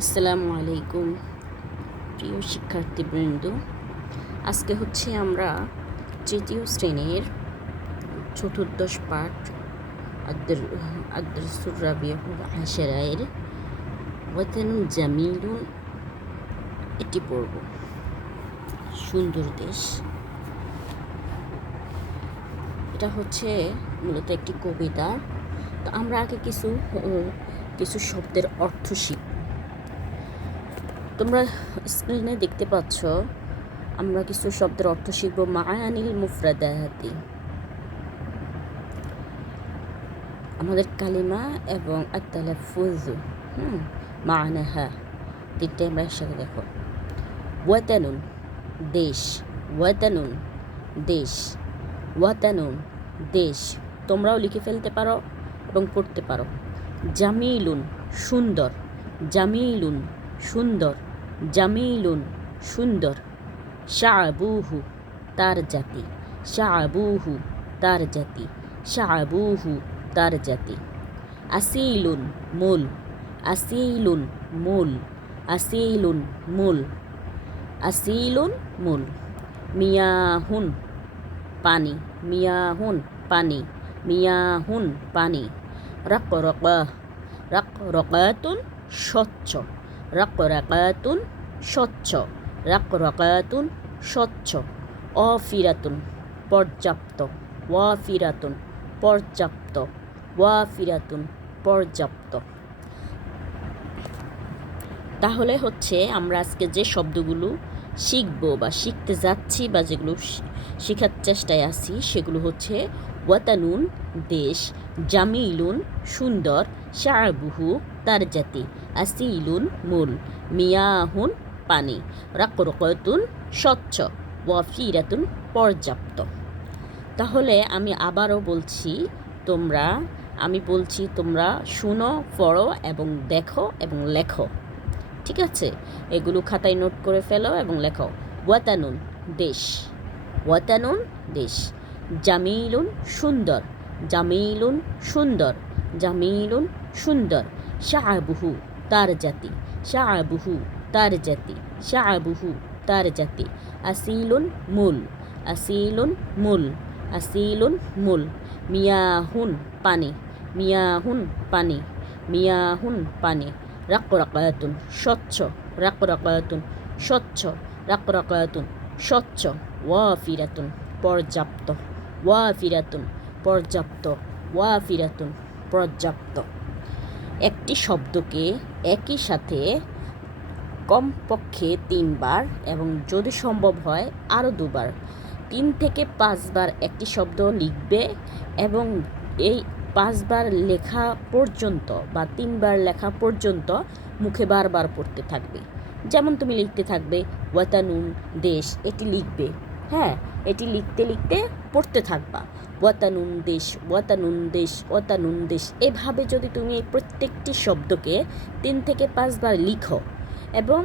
আসসালামু আলাইকুম প্রিয় শিক্ষার্থীবৃন্দ। আজকে হচ্ছে আমরা তৃতীয় শ্রেণীর চতুর্দশ পাঠ আদ্দরসুর রাবিউল আশারায়ের ওয়াতানুন জামিলুন এটি পড়ব। সুন্দর দেশ, এটা হচ্ছে মূলত একটি কবিতা। তো আমরা আগে কিছু শব্দের অর্থ শিখব। তোমরা স্ক্রিনে দেখতে পাচ্ছ, আমরা কিছু শব্দের অর্থ শিখব। মাআনিল মুফরাদাতি, আমাদের কালিমা এবং আত-তালাফফুজ, মাআনাহা, তিনটে আমরা একসাথে দেখো। ওয়াতানুন দেশ, ওয়াতানুন দেশ, ওয়াতানুন দেশ, তোমরাও লিখে ফেলতে পারো এবং পড়তে পারো। জামিলুন সুন্দর, জামিলুন সুন্দর, জামিলুন সুন্দর। শাআবুহু তার জাতি, শাআবুহু তার জাতি, শাআবুহু তার জাতি। আসিলুন মূল, আসিলুন মূল, আসিলুন মূল, আসিলুন মূল। মিয়াহুন পানি, মিয়াহুন পানি, মিয়াহুন পানি। রাকরাকা, রাকরাকাতুন স্বচ্ছ, রাকরাকাতুন স্বচ্ছ, রাকরাকাতুন স্বচ্ছ। ওয়াফিরাতুন পর্যাপ্ত, ওয়াফিরাতুন পর্যাপ্ত, ওয়াফিরাতুন পর্যাপ্ত। তাহলে হচ্ছে আমরা আজকে যে শব্দগুলো শিখব বা শিখতে যাচ্ছি বা যেগুলো শেখার চেষ্টায় আছি সেগুলো হচ্ছে ওয়াতানুন দেশ, জামিলুন সুন্দর, শাআবুহু তার জাতি, আসিলুন মূল, মিয়াহুন পানি, রাকরাকাতুন স্বচ্ছ, ওয়াফিরাতুন পর্যাপ্ত। তাহলে আমি আবারও বলছি, আমি বলছি তোমরা শুনো, পড়ো এবং দেখো এবং লেখো। ঠিক আছে, এগুলো খাতায় নোট করে ফেলো এবং লেখো। ওয়াতানুন দেশ, ওয়াতানুন দেশ। জামিলুন সুন্দর, জামিলুন সুন্দর, জামিলুন সুন্দর। শাআবুহু তার জাতি, শাআবুহু তার জাতি, শাআবুহু তার জাতি। আসিলুন মূল, আসিলুন মূল, আসিলুন মূল। মিয়াহুন পানি, মিয়াহুন পানি, মিয়াহুন পানি। রাকরাকাতুন স্বচ্ছ, রাকরাকাতুন স্বচ্ছ, রাকরাকাতুন স্বচ্ছ। ওয়াফিরাতুন পর্যাপ্ত, ওয়াফিরাতুন পর্যাপ্ত, ওয়াফিরাতুন পর্যাপ্ত। একটি শব্দকে একই সাথে কমপক্ষে 3 বার এবং যদি সম্ভব হয় আরও 2 বার, 3 থেকে 5 বার একটি শব্দ লিখবে এবং এই 5 বার লেখা পর্যন্ত বা 3 বার লেখা পর্যন্ত মুখে বারবার পড়তে থাকবে। যেমন তুমি লিখতে থাকবে ওয়াতানুন দেশ, এটি লিখবে, হ্যাঁ, এটি লিখতে লিখতে পড়তে থাকবা। ওয়াতানুন দেশ, ওয়াতানুন দেশ, ওয়াতানুন দেশ। এভাবে যদি তুমি প্রত্যেকটি শব্দকে 3 থেকে 5 বার লিখো এবং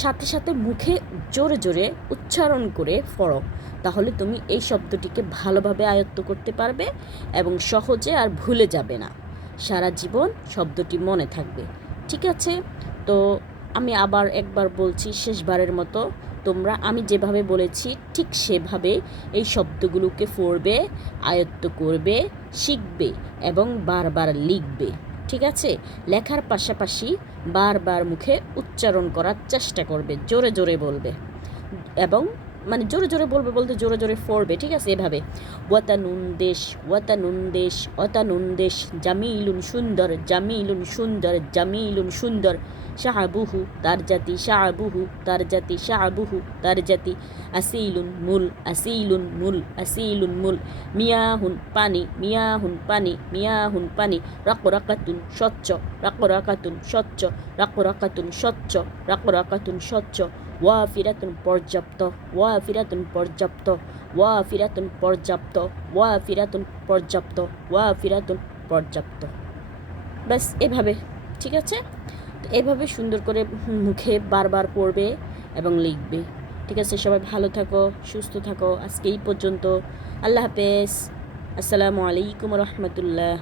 সাথে সাথে মুখে জোরে জোরে উচ্চারণ করে পড়ো, তাহলে তুমি এই শব্দটিকে ভালোভাবে আয়ত্ত করতে পারবে এবং সহজে আর ভুলে যাবে না। সারা জীবন শব্দটি মনে থাকবে। ঠিক আছে, তো আমি আবার একবার বলছি, শেষবারের মতো, তোমরা আমি যেভাবে বলেছি ঠিক সেভাবে এই শব্দগুলোকে পড়বে, আয়ত্ত করবে, শিখবে এবং বারবার লিখবে। ঠিক আছে, লেখার পাশাপাশি বারবার মুখে উচ্চারণ করার চেষ্টা করবে, জোরে জোরে বলবে এবং মানে জোরে জোরে বলবে বলতে জোরে জোরে পড়বে। ঠিক আছে, এভাবে ওয়াতানুন দেশ, ওয়াতানুন দেশ, ওয়াতানুন দেশ। জামিলুন সুন্দর, জামিলুন সুন্দর, জামিলুন সুন্দর। শাআবুহু তার জাতি, শাআবুহু তার জাতি, শাআবুহু তার জাতি। আসিলুন মূল, আসিলুন মূল, আসিলুন মূল। মিয়াহুন পানি, মিয়াহুন পানি, মিয়াহুন পানি। রাকরাকাতুন স্বচ্ছ, রাকরাকাতুন স্বচ্ছ, রাকরাকাতুন স্বচ্ছ, রাকরাকাতুন স্বচ্ছ। ওয়াফিরাতুন পর্যাপ্ত, ওয়াফিরাতুন পর্যাপ্ত, ওয়াফিরাতুন পর্যাপ্ত, ওয়াফিরাতুন পর্যাপ্ত, ওয়াফিরাতুন পর্যাপ্ত। ব্যাস এভাবে। ঠিক আছে, তো এভাবে সুন্দর করে মুখে বারবার পড়বে এবং লিখবে। ঠিক আছে, সবাই ভালো থাকো, সুস্থ থাকো। আজকে এই পর্যন্ত। আল্লাহ হাফেজ। আসসালামু আলাইকুম রহমতুল্লাহ।